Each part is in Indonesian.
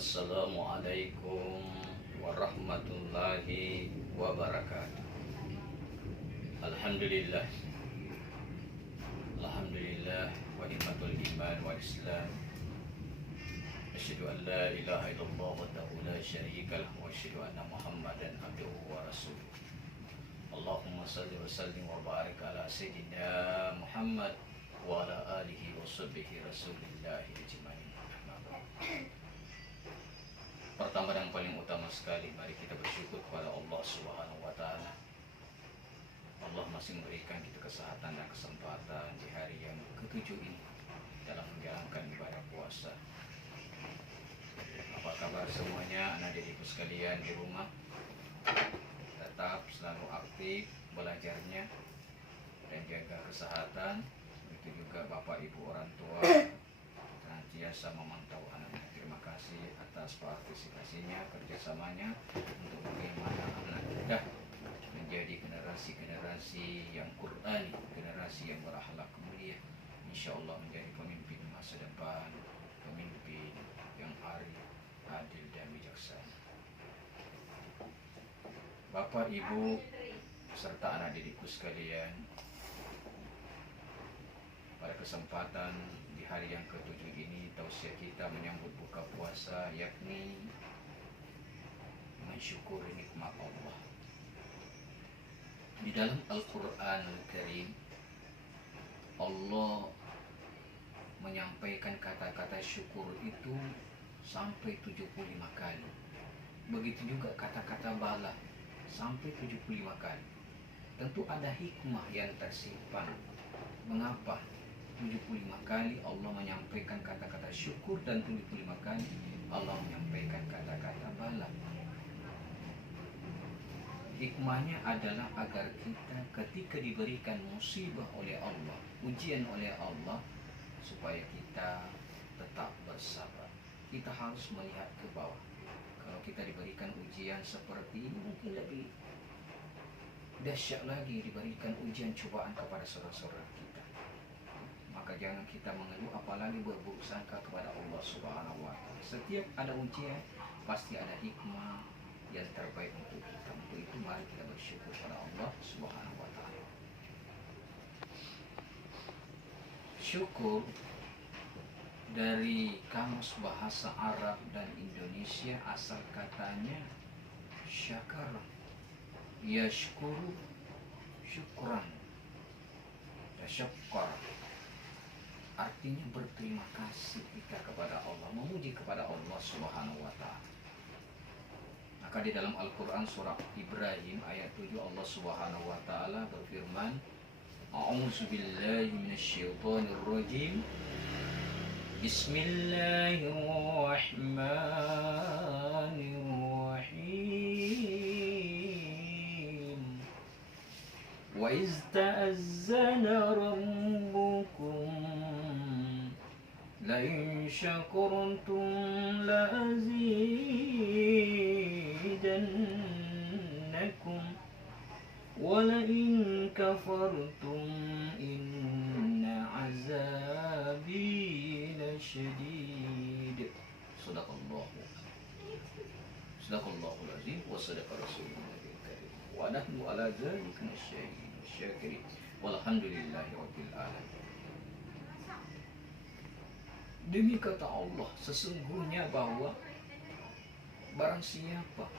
Assalamualaikum warahmatullahi wabarakatuh. Alhamdulillah. Alhamdulillah wa ni'matul iman wal islam. Asyhadu an la ilaha illallah wahdahu la syarika lahu wa asyhadu anna Muhammadan abduhu wa rasuluh. Allahumma shalli wa sallim wa barik ala sayyidina Muhammad wa ala alihi wa sahbihi rasulillah ajmain. Pertama dan paling utama sekali, mari kita bersyukur kepada Allah Subhanahu wa taala. Allah masih memberikan kita kesehatan dan kesempatan di hari yang ketujuh ini dalam menjalankan ibadah puasa. Apa kabar semuanya anak didikku sekalian di rumah? Tetap selalu aktif belajarnya dan jaga kesehatan. Begitu juga Bapak Ibu orang tua senantiasa memantau anaknya. Terima kasih atas partisipasinya, kerjasamanya untuk bagaimana anak kita menjadi generasi-generasi yang Qur'ani, generasi yang berakhlak mulia, insya Allah menjadi pemimpin masa depan, pemimpin yang arif, adil dan bijaksana. Bapak, Ibu, serta anak didikku sekalian, pada kesempatan di hari yang ketujuh ini, tausiah kita menyambut buka puasa, yakni mensyukuri nikmat Allah. Di dalam Al-Quran Al-Karim, Allah menyampaikan kata-kata syukur itu sampai 75 kali. Begitu juga kata-kata bala sampai 75 kali. Tentu ada hikmah yang tersimpan. Mengapa 75 kali Allah menyampaikan kata-kata syukur dan 75 kali Allah menyampaikan kata-kata bala? Hikmahnya adalah agar kita ketika diberikan musibah oleh Allah, ujian oleh Allah, supaya kita tetap bersabar. Kita harus melihat ke bawah. Kalau kita diberikan ujian seperti ini, mungkin lebih dahsyat lagi diberikan ujian cobaan kepada saudara-saudara kita. Maka jangan kita mengeluh, apalagi berburuk sangka kepada Allah Subhanahu wa taala. Setiap ada ujian pasti ada hikmah yang terbaik untuk kita. Untuk itu mari kita bersyukur kepada Allah Subhanahu wa taala. Syukur dari kamus bahasa Arab dan Indonesia, asal katanya syakar, yashkuru, syukran, tasyakkar. Artinya berterima kasih kita kepada Allah, memuji kepada Allah Subhanahu wa taala. Maka di dalam Al-Qur'an surah Ibrahim ayat 7 Allah Subhanahu wa taala berfirman, A'udzu billahi minasyaitonir rajim. Bismillahirrahmanirrahim. Wa iz ta'azzana rabbukum لئن شكرتم لأزيدنكم ولئن كفرتم إن عذابي لشديد. صدق الله العظيم وصدق رسوله النبي الكريم ونحن على ذلك من الشاهدين والشاكرين والحمد لله رب العالمين. Demi kata Allah, sesungguhnya bahwa barang siapa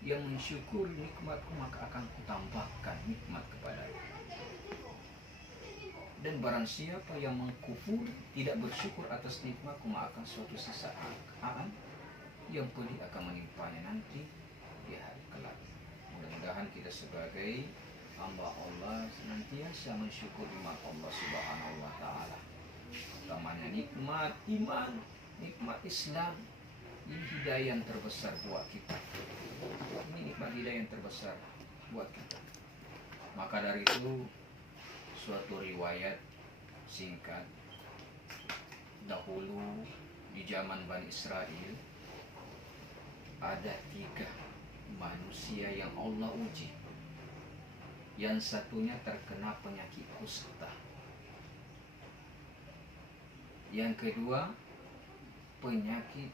yang mensyukuri nikmatku, maka akan kutambahkan nikmat kepadanya. Dan barang siapa yang mengkufur, tidak bersyukur atas nikmatku, maka akan suatu siksaan yang pedih akan menimpanya nanti di hari kelak. Mudah-mudahan kita sebagai hamba Allah senantiasa mensyukur nikmat Allah Subhanahu wa taala. Utamanya nikmat iman, nikmat Islam. Ini hidayah yang terbesar buat kita. Ini nikmat hidayah yang terbesar buat kita. Maka dari itu, suatu riwayat singkat, dahulu di zaman Bani Israel ada 3 manusia yang Allah uji. Yang satunya terkena penyakit kusta. Yang kedua, penyakit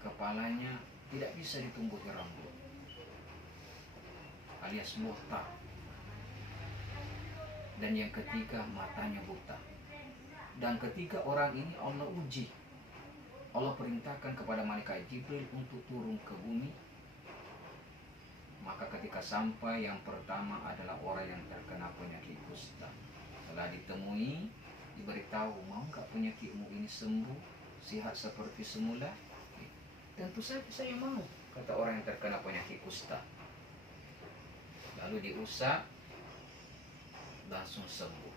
kepalanya tidak bisa ditumbuhi rambut, alias botak. Dan yang ketiga, matanya buta. Dan ketiga orang ini Allah uji. Allah perintahkan kepada malaikat Jibril untuk turun ke bumi. Maka ketika sampai, yang pertama adalah orang yang terkena penyakit kusta. Setelah ditemui, diberitahu, mau nggak penyakitmu ini sembuh, sehat seperti semula? Tentu saja saya mau, kata orang yang terkena penyakit kusta. Lalu diusap, langsung sembuh.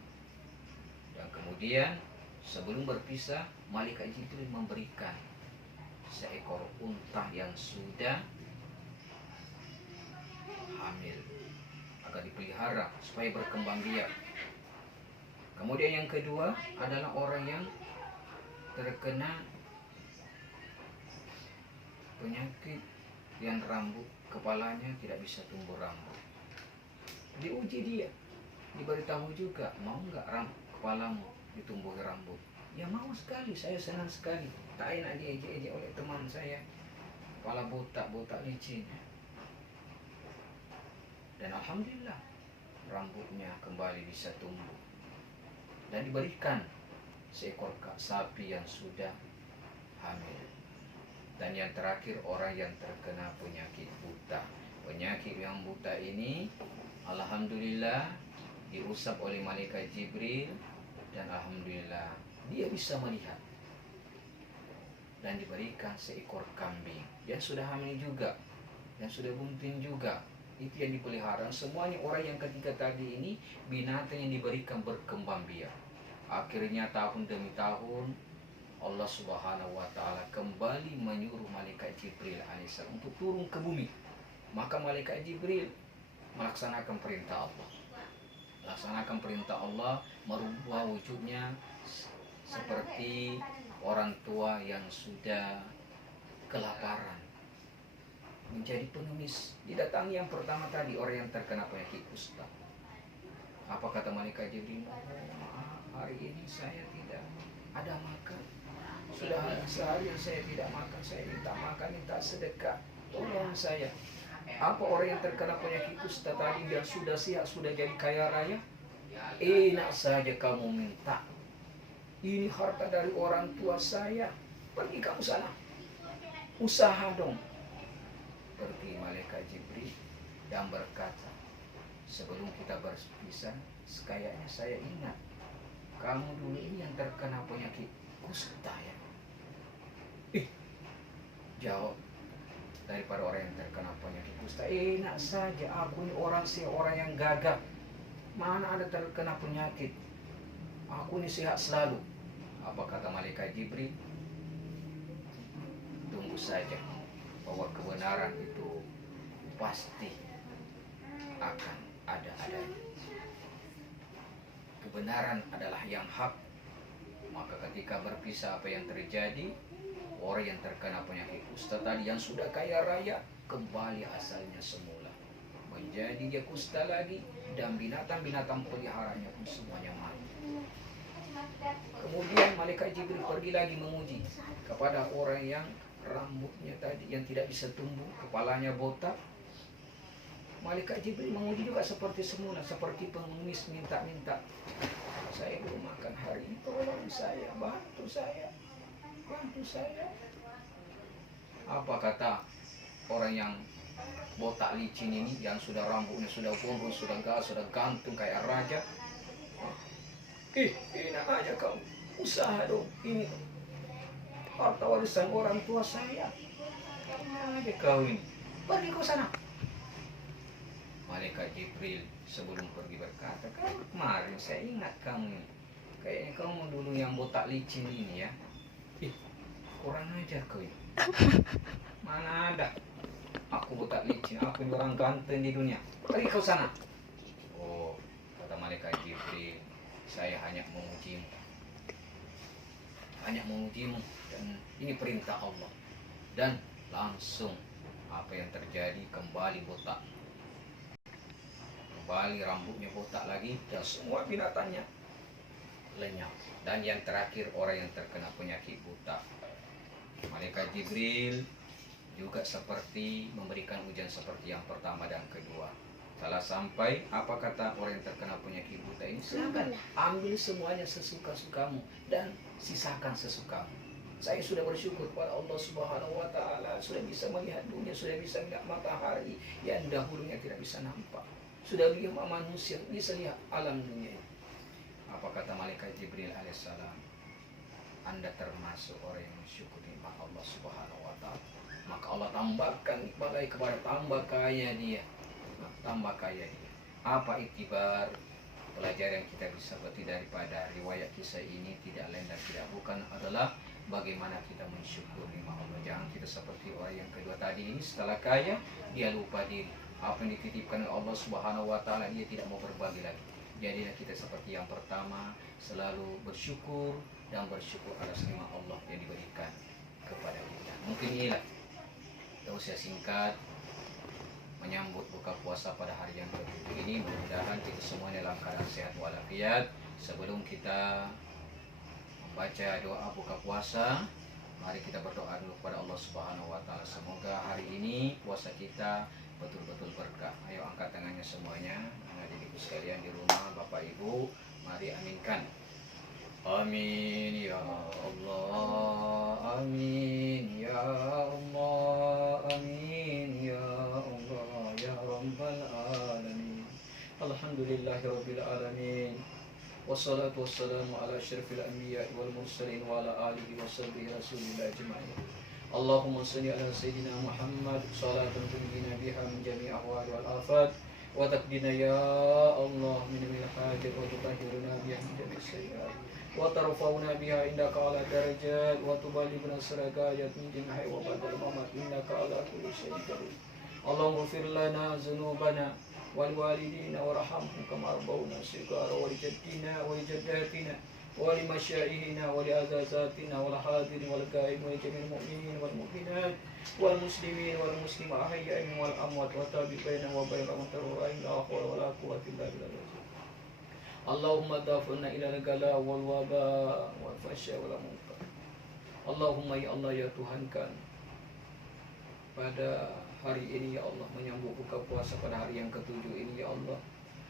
Dan kemudian sebelum berpisah, malaikat Jibril memberikan seekor unta yang sudah hamil agar dipelihara supaya berkembang biak. Kemudian yang kedua adalah orang yang terkena penyakit yang rambut kepalanya tidak bisa tumbuh rambut. Diuji dia, diberitahu juga, mau nggak kepalamu ditumbuhi rambut? Ya mau sekali, saya senang sekali. Tak enak diejek-ejek oleh teman saya, kepala botak licin. Dan alhamdulillah rambutnya kembali bisa tumbuh. Dan diberikan seekor sapi yang sudah hamil. Dan yang terakhir orang yang terkena penyakit buta. Penyakit yang buta ini alhamdulillah diusap oleh malaikat Jibril, dan alhamdulillah dia bisa melihat. Dan diberikan seekor kambing yang sudah hamil juga, yang sudah bunting juga. Itu yang dipelihara. Semuanya orang yang ketiga tadi ini binatang yang diberikan berkembang biak. Akhirnya tahun demi tahun Allah Subhanahu wa Ta'ala kembali menyuruh malaikat Jibril alaihissalam untuk turun ke bumi. Maka malaikat Jibril melaksanakan perintah Allah. Laksanakan perintah Allah, merubah wujudnya seperti orang tua yang sudah kelaparan, menjadi pengemis. Didatangi yang pertama tadi orang yang terkena penyakit kusta. Apa kata malaikat Jibril? Hari ini saya tidak ada makan. Sudah seharian saya tidak makan. Saya minta makan, minta sedekah. Tolong saya. Apa orang yang terkena penyakit kusta tadi yang sudah sehat, sudah jadi kaya raya? Enak saja kamu minta. Ini harta dari orang tua saya. Pergi kamu sana. Usaha dong. Pergi malaikat Jibril dan berkata, sebelum kita berpisah, sekayaknya saya ingat kamu dulu ini yang terkena penyakit kusta ya. Jawab daripada orang yang terkena penyakit kusta, enak saja, aku ini orang yang gagah. Mana ada terkena penyakit? Aku ini sehat selalu. Apa kata malaikat Jibril? Tunggu saja, bahwa kebenaran itu pasti akan ada adanya. Kebenaran adalah yang hak. Maka ketika berpisah, apa yang terjadi? Orang yang terkena penyakit kusta tadi yang sudah kaya raya kembali asalnya semula, menjadi dia kusta lagi, dan binatang-binatang peliharanya pun semuanya mati. Kemudian malaikat Jibril pergi lagi menguji kepada orang yang rambutnya tadi yang tidak bisa tumbuh, kepalanya botak. Malaikat Jibril menguji juga seperti semula, seperti pengemis minta-minta. Saya belum makan hari ini, tolong saya, bantu saya. Bantu saya. Apa kata orang yang botak licin ini, yang sudah rambutnya sudah gondrong, sudah gantung kayak raja? Enak aja kamu, usaha dong, ini harta warisan orang tua saya. Enak aja kau ini, pergi ke sana. Malaikat Jibril sebelum pergi berkata, kamu kemarin saya ingat kamu ini, kayaknya kamu dulu yang botak licin ini ya. Kurang ajar kau ini. Mana ada aku botak licin, aku orang ganteng di dunia. Pergi kau sana. Oh, kata malaikat Jibril, saya hanya mengujimu. Dan ini perintah Allah. Dan langsung apa yang terjadi, kembali botak. Kembali rambutnya botak lagi, dan semua binatangnya lenyap. Dan yang terakhir orang yang terkena penyakit buta. Malaikat Jibril juga seperti memberikan ujian seperti yang pertama dan kedua. Salah sampai apa kata orang yang terkena penyakit buta ini, silakan ambil semuanya sesuka-sukamu dan sisakan sesukamu. Saya sudah bersyukur kepada Allah Subhanahu wa taala, sudah bisa melihat dunia, sudah bisa melihat matahari yang dahulunya tidak bisa nampak. Sudah lihat manusia, bisa lihat alam dunia. Apa kata malaikat Jibril alaihissalam? Anda termasuk orang yang mensyukur nikmat Allah Subhanahu wa taala. Maka Allah tambahkan nikmat kepada tambah kaya dia. Tambah kaya dia. Apa iktibar pelajaran yang kita bisa petik daripada riwayat kisah ini tidak lain dan tidak bukan adalah bagaimana kita mensyukur nikmat Allah. Jangan kita seperti orang yang kedua tadi ini, setelah kaya dia lupa diri. Apa yang dititipkan oleh Allah Subhanahu wa taala dia tidak mau berbagi lagi. Jadilah kita seperti yang pertama, selalu bersyukur dan bersyukur atas nikmat Allah yang diberikan kepada kita. Mungkin inilah usia singkat menyambut buka puasa pada hari yang ke-7 ini. Mudah-mudahan kita semua dalam keadaan sehat walafiat. Sebelum kita membaca doa buka puasa, mari kita berdoa dulu kepada Allah Subhanahu wa taala. Semoga hari ini puasa kita betul-betul berkah. Ayo angkat tangannya semuanya, adik-adikku sekalian di rumah, Bapak Ibu, mari aminkan. Amin ya Allah, amin ya Allah, amin ya Allah, ya Rabbal alamin. Alhamdulillahirabbil alamin. Wassalatu wassalamu ala asyrafil anbiya'i wal mursalin wa ala alihi wa sahbihi rasulillah ajma'in. Allahumma shalli ala sayyidina Muhammad salatan tunjina biha min jami'i ahwal wal afat wa taqdina ya Allah min al-hajat wa tutahhiruna biha min jami'i sayyi'at wa tarfa'una biha indaka ala darajat wa tuballighuna saragayat min jami'i wa badal mamat innaka ala kulli syai'in qadir. Allahumma ighfir lana dzunubana wal walidina warhamhum kama rabbawna shighara wa li jaddina wa li jaddatina wa li masyayikhina wa li azazatina wal hadirin wal ghaib wa li jami'il mu'minin wal mu'minat wal muslimin wal muslimat ahya'i wal amwat wa tabi baina wa baina rahmatir la hawla wa la quwwata illa billah. Allahumma daf'na ila al-gala wal waba wal fahsya wal munkar. Allahumma ya Allah ya Tuhan kan, pada hari ini ya Allah menyambut buka puasa pada hari yang ke-7 ini ya Allah,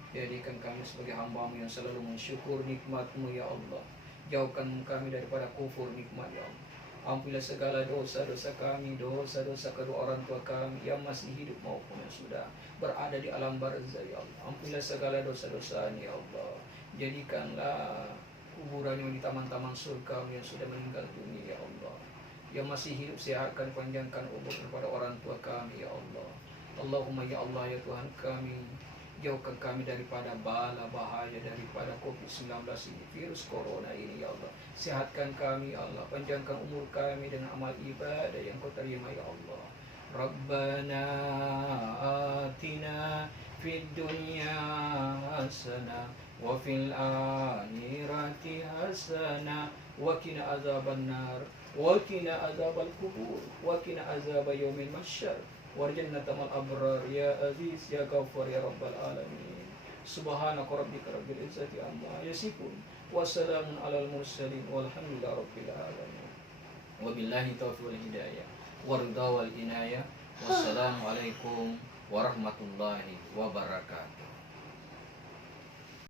jadikan kami sebagai hamba-Mu yang selalu mensyukur nikmat-Mu ya Allah. Jauhkan kami daripada kufur nikmat ya Allah. Ampunilah segala dosa-dosa kami, dosa-dosa kedua orang tua kami yang masih hidup maupun yang sudah berada di alam barzah ya Allah. Ampunilah segala dosa-dosanya ya Allah. Jadikanlah kuburannya di taman-taman surga yang sudah meninggal dunia ya Allah. Yang masih hidup sehatkan, panjangkan umur kepada orang tua kami ya Allah. Allahumma ya Allah ya Tuhan kami, jauhkan kami daripada bala bahaya daripada COVID-19 ini, virus corona ini ya Allah. Sehatkan kami ya Allah, panjangkan umur kami dengan amal ibadah yang Kau terima ya Allah. Rabbana atina fid dunya hasanah wa fil akhirati hasanah wa qina adzabannar wa qina adzabal kubur wa qina adzab yaumil mahsyar warjannata mal abrar ya aziz ya ghafar ya rabbal alamin. Subhanaka rabbika rabbil izzati amma yasifun wa salamun alal mursalin walhamdulillahi rabbil alamin. Wabillahi taufiq wal hidayah wa ridha wal inayah. Wassalamu alaikum warahmatullahi wabarakatuh.